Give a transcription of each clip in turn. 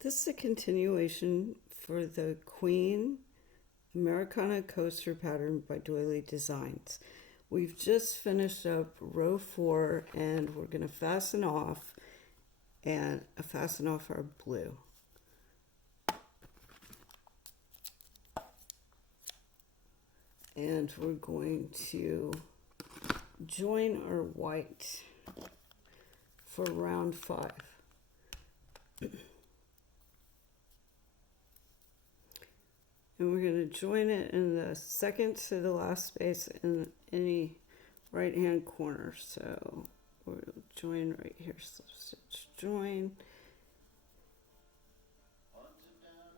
This is a continuation for the Queen Americana Coaster pattern by Doily Designs. We've just finished up row 4 and we're going to fasten off our blue. And we're going to join our white for round 5. And we're going to join it in the second to the last space in any right hand corner. So we'll join right here, slip stitch, join,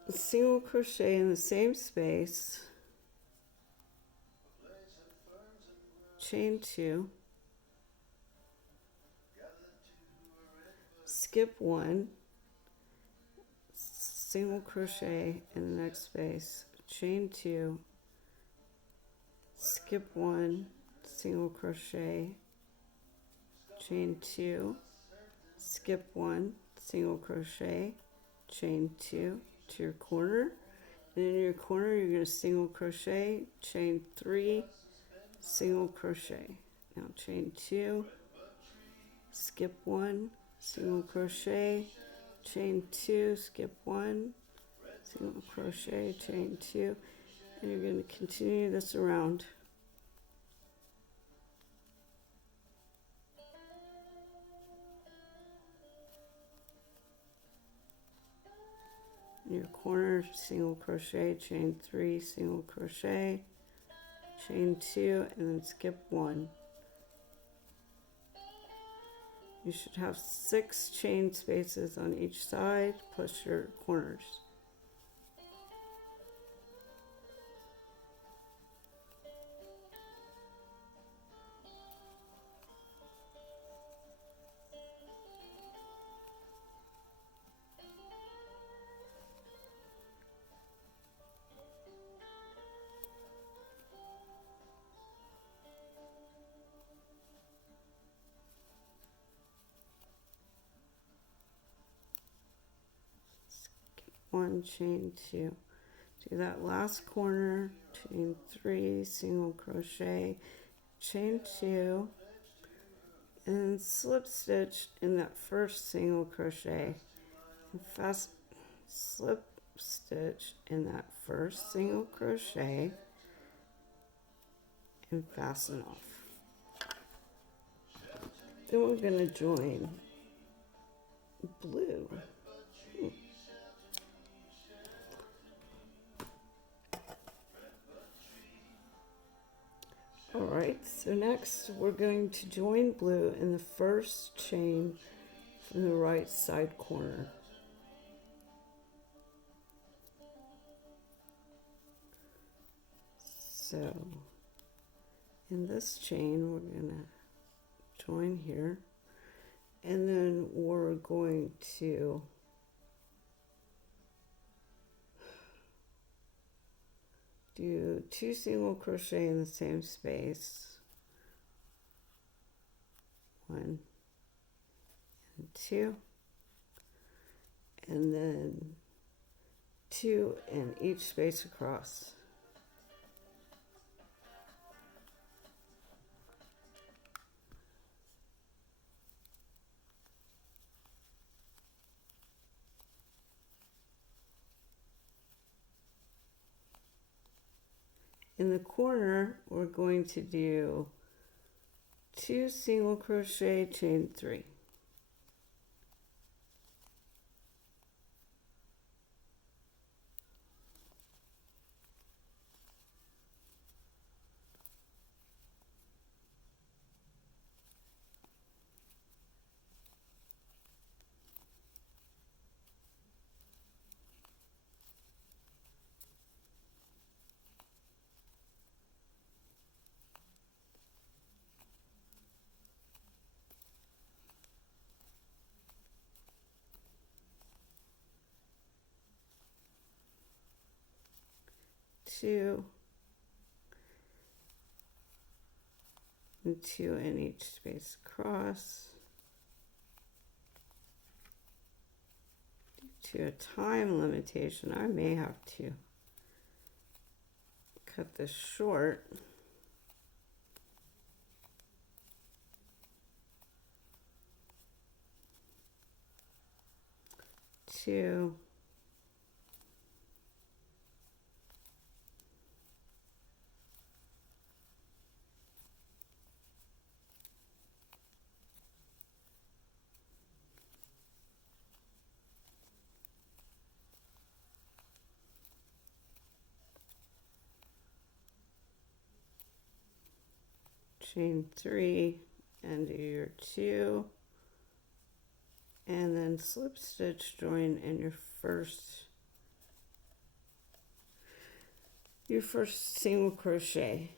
single crochet in the same space, chain 2, skip 1, single crochet in the next space, chain 2, skip 1, single crochet, chain 2, skip 1, single crochet, chain 2 to your corner, and in your corner you're going to single crochet, chain 3, single crochet. Now chain 2, skip 1, single crochet, chain 2, skip 1, single crochet, chain 2, and you're going to continue this around. In your corner, single crochet, chain 3, single crochet, chain 2, and then skip 1. You should have 6 chain spaces on each side plus your corners. One, chain 2, do that last corner, chain 3, single crochet, chain 2, and slip stitch in that first single crochet, and fast slip stitch in that first single crochet, and fasten off. Then we're going to join blue. Alright, so next we're going to join blue in the first chain from the right side corner. So in this chain we're going to join here, and then we're going to do 2 single crochet in the same space, 1 and 2, and then 2 in each space across. In the corner, we're going to do 2 single crochet, chain 3. Two and 2 in each space across, to a time limitation, I may have to cut this short. To chain 3 and do your 2, and then slip stitch join in your first single crochet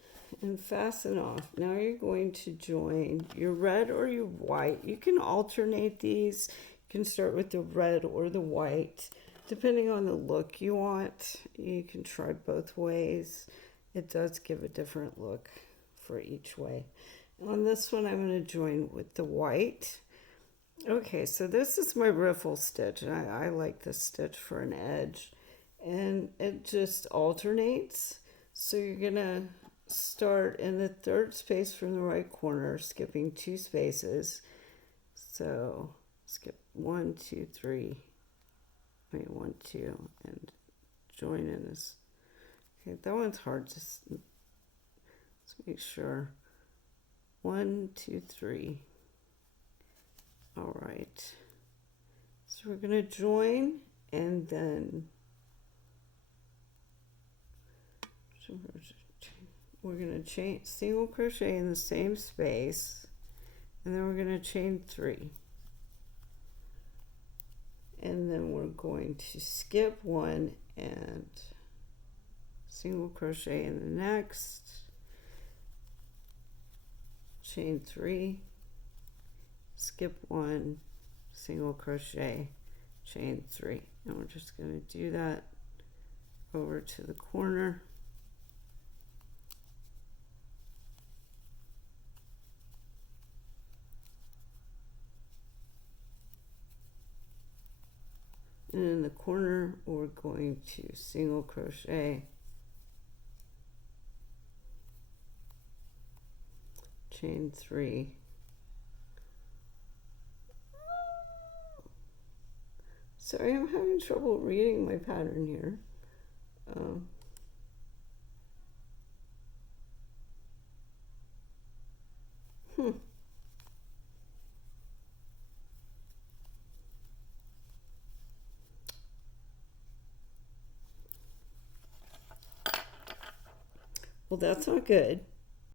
and fasten off. Now you're going to join your red or your white. You can alternate these. You can start with the red or the white depending on the look you want. You can try both ways. It does give a different look for each way. On this one, I'm going to join with the white. Okay, so this is my riffle stitch. I like this stitch for an edge, and it just alternates. So you're going to start in the third space from the right corner, skipping 2 spaces. So skip 1, 2, 3. Wait, 1, 2, and join in this. Okay, that one's hard to. Let's make sure. 1, 2, 3. All right. So we're going to join, and then we're going to chain single crochet in the same space, and then we're going to chain 3. And then we're going to skip 1 and single crochet in the next. Chain 3, skip 1, single crochet, chain 3, and we're just going to do that over to the corner. And in the corner, we're going to single crochet, chain 3, sorry, I'm having trouble reading my pattern here. Well, that's not good.